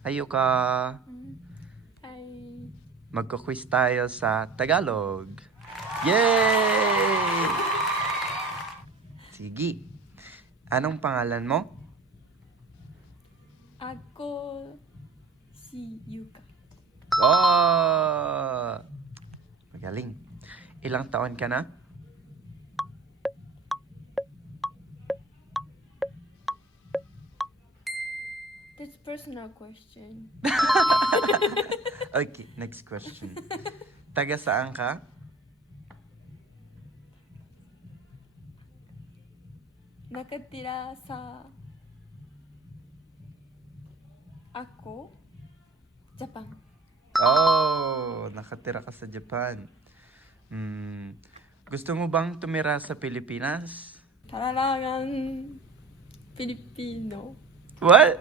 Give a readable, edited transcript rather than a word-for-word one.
Ayo ka. Ay, Magko-quiz tayo sa Tagalog. Yay! Sige. Anong pangalan mo? ako si Yuka. Oh! Magaling. Ilang taon ka na? That's personal question. Okay, next question. Taga saan ka? Nakatira sa ako, Japan. Oh, nakatira ka sa Japan. Gusto mo bang tumira sa Pilipinas? Talagang Filipino. What?